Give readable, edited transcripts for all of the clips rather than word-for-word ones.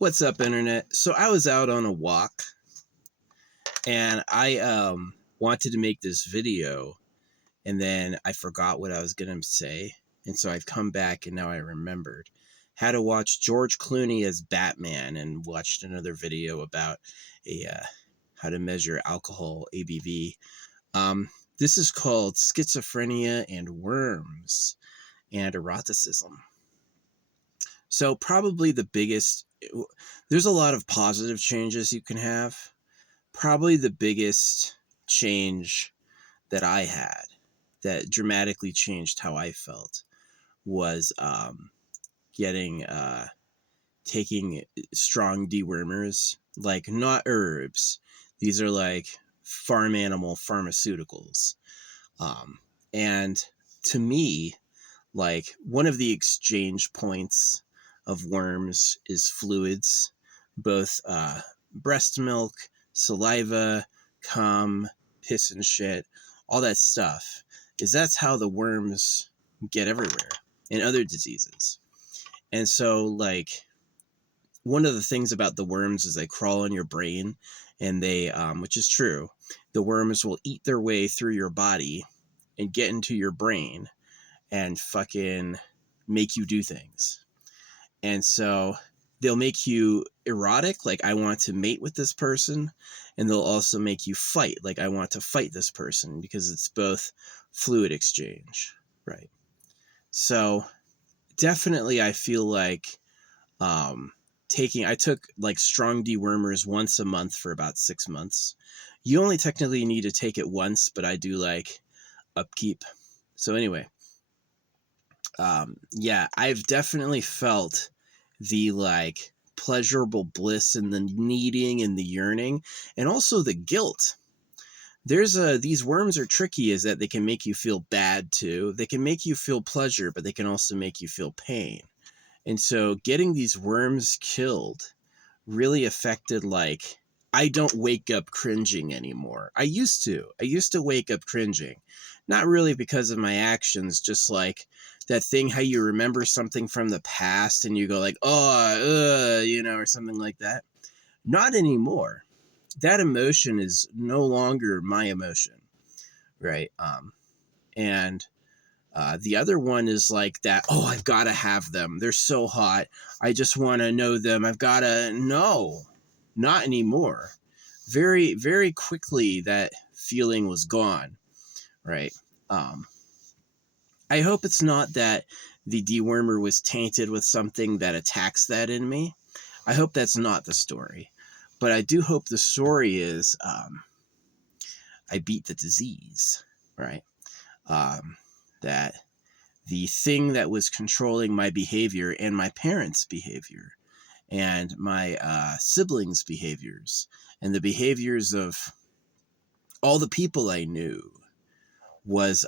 What's up, internet? So I was out on a walk and I wanted to make this video, and then I forgot what I was going to say. And so I've come back and now I remembered. Had to watch George Clooney as Batman and watched another video about how to measure alcohol ABV. This is called Schizophrenia and Worms and Eroticism. So probably the biggest, there's a lot of positive changes you can have. Probably the biggest change that I had that dramatically changed how I felt was taking strong dewormers, like not herbs. These are like farm animal pharmaceuticals. And to me, like one of the exchange points of worms is fluids, both breast milk, saliva, cum, piss and shit, all that stuff. That's how the worms get everywhere in other diseases. And so, like, one of the things about the worms is they crawl in your brain, and they, which is true, the worms will eat their way through your body and get into your brain and fucking make you do things. And so they'll make you erotic, like I want to mate with this person, and they'll also make you fight, like I want to fight this person, because it's both fluid exchange, right? So definitely I feel like I took like strong dewormers once a month for about 6 months. You only technically need to take it once, but I do like upkeep. So anyway, yeah, I've definitely felt the like pleasurable bliss and the needing and the yearning and also the guilt. There's these worms are tricky is that they can make you feel bad too. They can make you feel pleasure, but they can also make you feel pain. And so getting these worms killed really affected, like, I don't wake up cringing anymore. I used to wake up cringing, not really because of my actions, just like that thing how you remember something from the past and you go like, oh, or something like that. Not anymore. That emotion is no longer my emotion, right? And the other one is like that, oh, I've got to have them. They're so hot. I just want to know them. No, not anymore. Very, very quickly that feeling was gone, right? I hope it's not that the dewormer was tainted with something that attacks that in me. I hope that's not the story. But I do hope the story is I beat the disease, right? That the thing that was controlling my behavior and my parents' behavior and my siblings' behaviors and the behaviors of all the people I knew was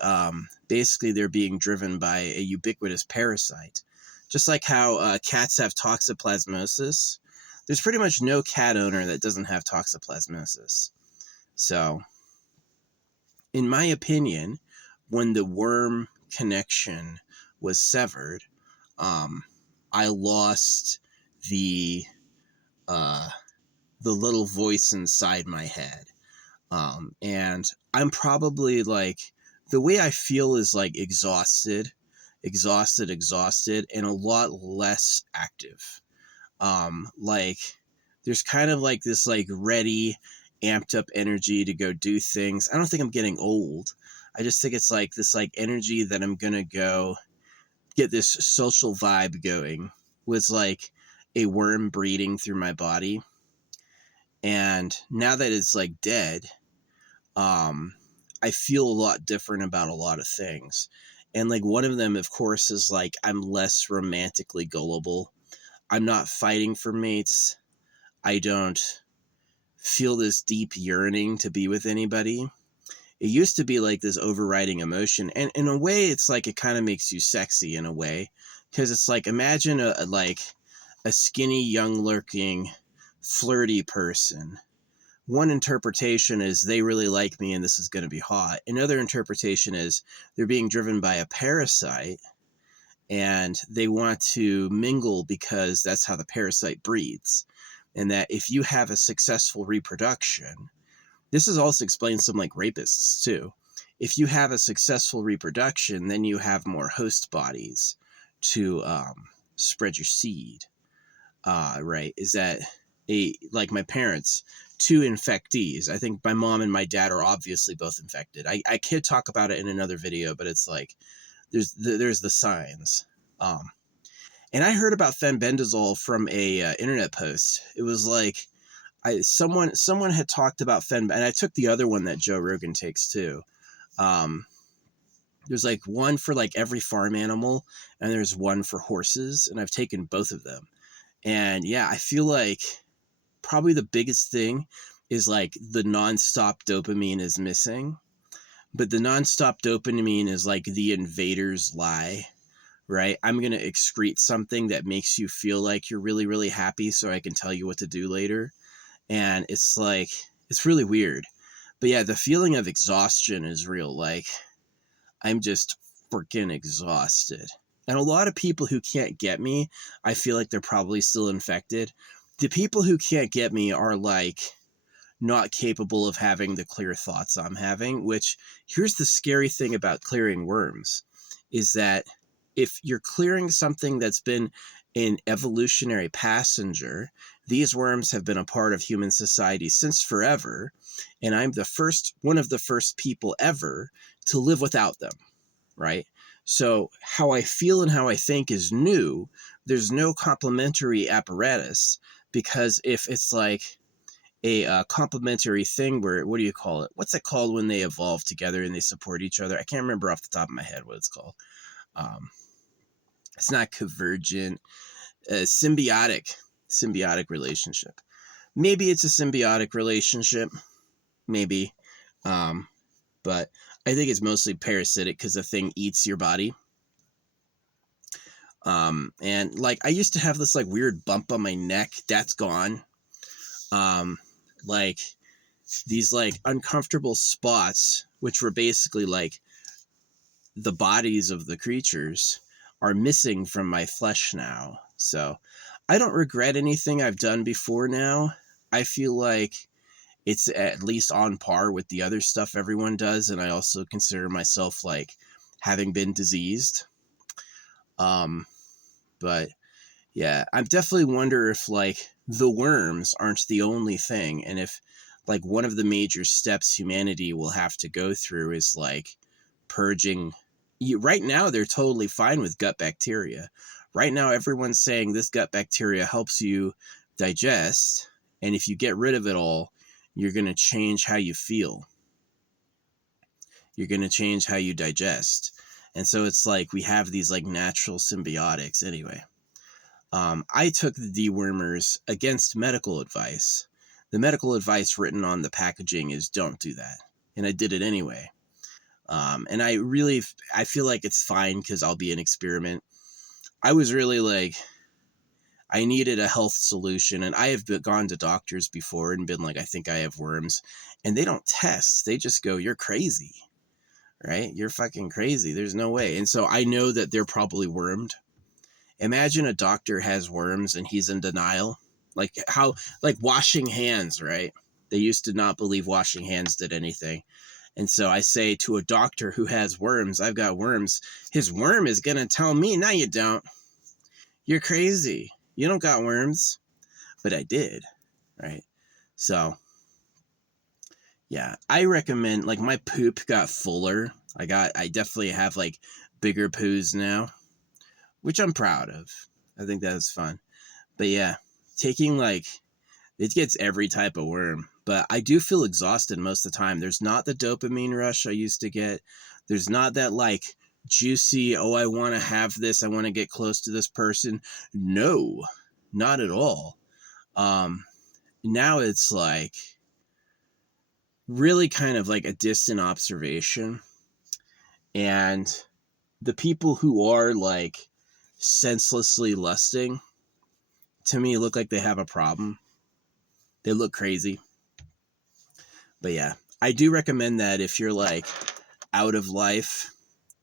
basically they're being driven by a ubiquitous parasite. Just like how cats have toxoplasmosis, there's pretty much no cat owner that doesn't have toxoplasmosis. So, in my opinion, when the worm connection was severed, I lost the little voice inside my head. And I'm probably like, the way I feel is like exhausted, and a lot less active. Like there's kind of like this like ready, amped up energy to go do things. I don't think I'm getting old. I just think it's like this like energy that I'm gonna go get this social vibe going with like a worm breeding through my body. And now that it's like dead, I feel a lot different about a lot of things. And like one of them, of course, is like I'm less romantically gullible. I'm not fighting for mates. I don't feel this deep yearning to be with anybody. It used to be like this overriding emotion. And in a way, it's like it kind of makes you sexy in a way. Because it's like, imagine a skinny, young-looking, flirty person. One interpretation is they really like me and this is going to be hot. Another interpretation is they're being driven by a parasite and they want to mingle because that's how the parasite breeds. And that if you have a successful reproduction, this is also explains some like rapists too. If you have a successful reproduction, then you have more host bodies to spread your seed. Right? Is that like my parents, two infectees? I think my mom and my dad are obviously both infected. I could talk about it in another video, but it's like there's the signs. And I heard about fenbendazole from a internet post. It was like someone had talked about fen, and I took the other one that Joe Rogan takes too. Um, there's like one for like every farm animal, and there's one for horses, and I've taken both of them. And yeah, I feel like probably the biggest thing is like the nonstop dopamine is missing, but the nonstop dopamine is like the invader's lie, right? I'm going to excrete something that makes you feel like you're really, really happy so I can tell you what to do later. And it's like, it's really weird. But yeah, the feeling of exhaustion is real. Like, I'm just freaking exhausted. And a lot of people who can't get me, I feel like they're probably still infected. The people who can't get me are like not capable of having the clear thoughts I'm having, which here's the scary thing about clearing worms is that if you're clearing something that's been an evolutionary passenger, these worms have been a part of human society since forever, and I'm one of the first people ever to live without them, right? So how I feel and how I think is new. There's no complementary apparatus, because if it's like a complementary thing where, what do you call it? What's it called when they evolve together and they support each other? I can't remember off the top of my head what it's called. Um, it's not convergent, symbiotic relationship. Maybe it's a symbiotic relationship, maybe. But I think it's mostly parasitic because the thing eats your body. And like I used to have this like weird bump on my neck that's gone. Like these like uncomfortable spots, which were basically like the bodies of the creatures, are missing from my flesh now. So I don't regret anything I've done before now. I feel like it's at least on par with the other stuff everyone does, and I also consider myself like having been diseased. But yeah, I definitely wonder if like the worms aren't the only thing, and if like one of the major steps humanity will have to go through is like purging. Right now, they're totally fine with gut bacteria. Right now, everyone's saying this gut bacteria helps you digest, and if you get rid of it all, you're going to change how you feel. You're going to change how you digest. And so it's like we have these like natural symbiotics anyway. I took the dewormers against medical advice. The medical advice written on the packaging is don't do that. And I did it anyway. And I feel like it's fine because I'll be an experiment. I was really like, I needed a health solution, and I have gone to doctors before and been like, I think I have worms, and they don't test. They just go, you're crazy, right? You're fucking crazy. There's no way. And so I know that they're probably wormed. Imagine a doctor has worms and he's in denial. Like washing hands, right? They used to not believe washing hands did anything. And so I say to a doctor who has worms, I've got worms. His worm is going to tell me, no, you don't. You're crazy. You don't got worms. But I did, right? So, yeah, I recommend, like, my poop got fuller. I definitely have, like, bigger poos now, which I'm proud of. I think that was fun. But yeah, taking, like, it gets every type of worm. But I do feel exhausted most of the time. There's not the dopamine rush I used to get. There's not that, like, juicy, oh, I want to have this, I want to get close to this person. No, not at all. Now it's like really kind of like a distant observation, and the people who are like senselessly lusting to me look like they have a problem. They look crazy. But yeah, I do recommend that if you're like out of life,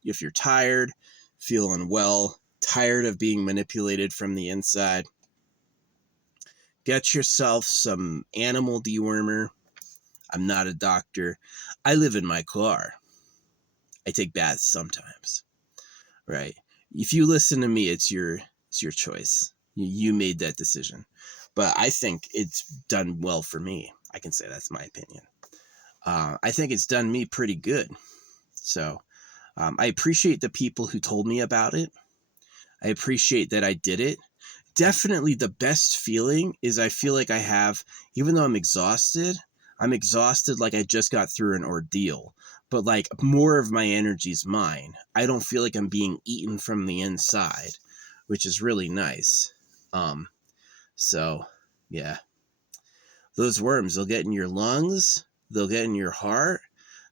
if you're tired, feeling well, tired of being manipulated from the inside, get yourself some animal dewormer. I'm not a doctor. I live in my car. I take baths sometimes, right? If you listen to me, it's your choice. You made that decision. But I think it's done well for me. I can say that's my opinion. I think it's done me pretty good. So I appreciate the people who told me about it. I appreciate that I did it. Definitely the best feeling is I feel like I have, even though I'm exhausted like I just got through an ordeal. But like more of my energy's mine. I don't feel like I'm being eaten from the inside, which is really nice. So yeah. Those worms, they'll get in your lungs, they'll get in your heart,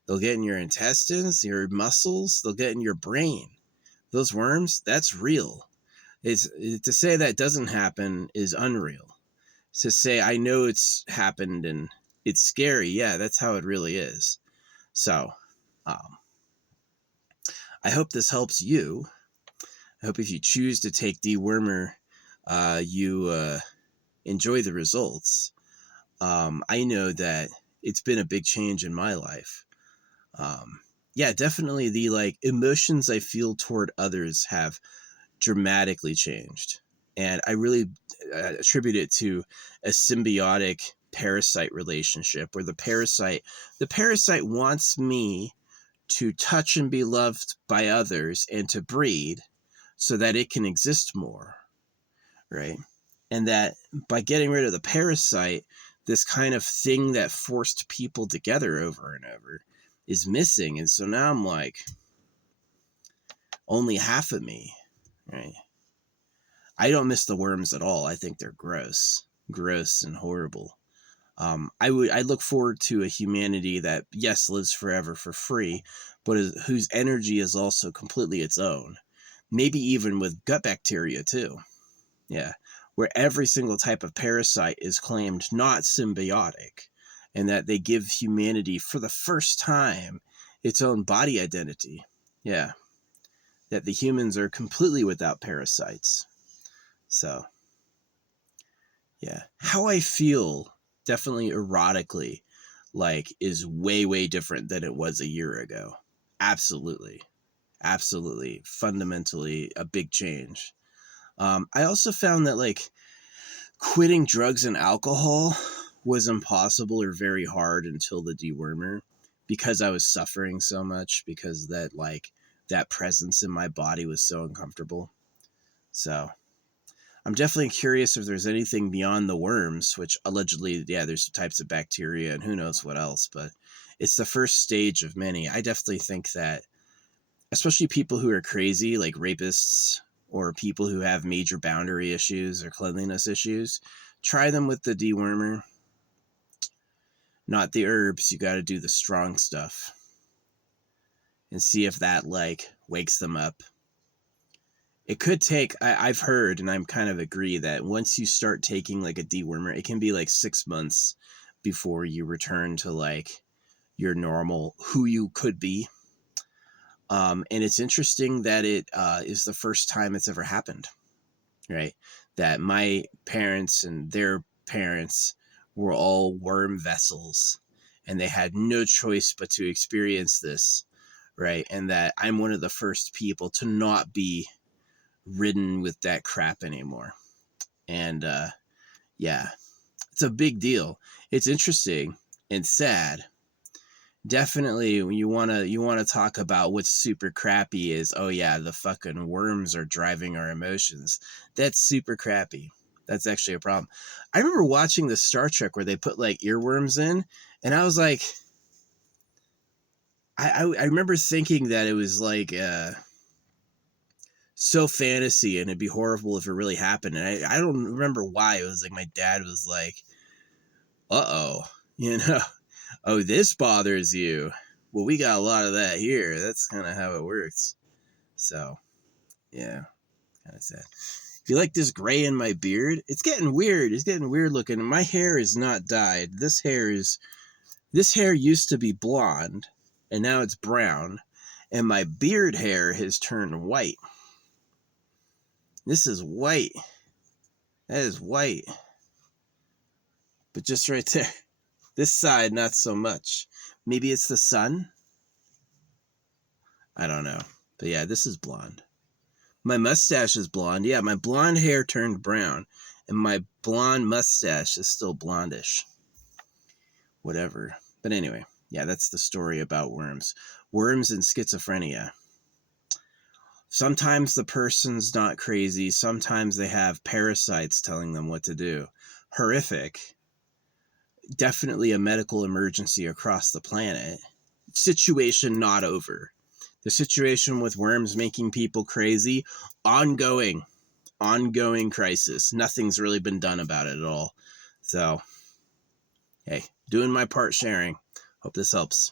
they'll get in your intestines, your muscles, they'll get in your brain. Those worms, that's real. To say that doesn't happen is unreal. To say I know it's happened and it's scary, yeah, that's how it really is. So, I hope this helps you. I hope if you choose to take dewormer, you enjoy the results. I know that it's been a big change in my life. Yeah, definitely the like emotions I feel toward others have dramatically changed. And I really attribute it to a symbiotic parasite relationship where the parasite wants me to touch and be loved by others and to breed so that it can exist more, right? And that by getting rid of the parasite, this kind of thing that forced people together over and over is missing. And so now I'm like, only half of me, right? I don't miss the worms at all. I think they're gross and horrible. I look forward to a humanity that, yes, lives forever for free, but whose energy is also completely its own. Maybe even with gut bacteria too. Yeah. Where every single type of parasite is claimed not symbiotic, and that they give humanity for the first time its own body identity. Yeah. That the humans are completely without parasites. So, yeah. How I feel, definitely erotically, like, is way, way different than it was a year ago. Absolutely. Absolutely. Fundamentally a big change. I also found that, like, quitting drugs and alcohol was impossible or very hard until the dewormer, because I was suffering so much, because that presence in my body was so uncomfortable. So I'm definitely curious if there's anything beyond the worms, which allegedly, yeah, there's types of bacteria and who knows what else, but it's the first stage of many. I definitely think that, especially people who are crazy, like rapists or people who have major boundary issues or cleanliness issues, try them with the dewormer. Not the herbs. You got to do the strong stuff and see if that like wakes them up. It could take, I've heard, and I'm kind of agree that once you start taking like a dewormer, it can be like 6 months before you return to like your normal, who you could be. And it's interesting that it is the first time it's ever happened, right? That my parents and their parents were all worm vessels and they had no choice but to experience this, right? And that I'm one of the first people to not be ridden with that crap anymore. And yeah, it's a big deal. It's interesting and sad. Definitely when you want to talk about what's super crappy is, oh yeah, the fucking worms are driving our emotions. That's super crappy. That's actually a problem. I remember watching the Star Trek where they put like earworms in, and I was like, I remember thinking that it was like so fantasy and it'd be horrible if it really happened. And I don't remember why. It was like my dad was like, uh-oh, oh, this bothers you. Well, we got a lot of that here. That's kind of how it works. So, yeah, kind of sad. If you like this gray in my beard, it's getting weird. It's getting weird looking. My hair is not dyed. This hair used to be blonde, and now it's brown. And my beard hair has turned white. This is white. That is white. But just right there. This side, not so much. Maybe it's the sun? I don't know. But yeah, this is blonde. My mustache is blonde. Yeah, my blonde hair turned brown. And my blonde mustache is still blondish. Whatever. But anyway, yeah, that's the story about worms. Worms and schizophrenia. Sometimes the person's not crazy. Sometimes they have parasites telling them what to do. Horrific. Definitely a medical emergency across the planet. Situation not over. The situation with worms making people crazy, ongoing crisis. Nothing's really been done about it at all. So, hey, doing my part sharing. Hope this helps.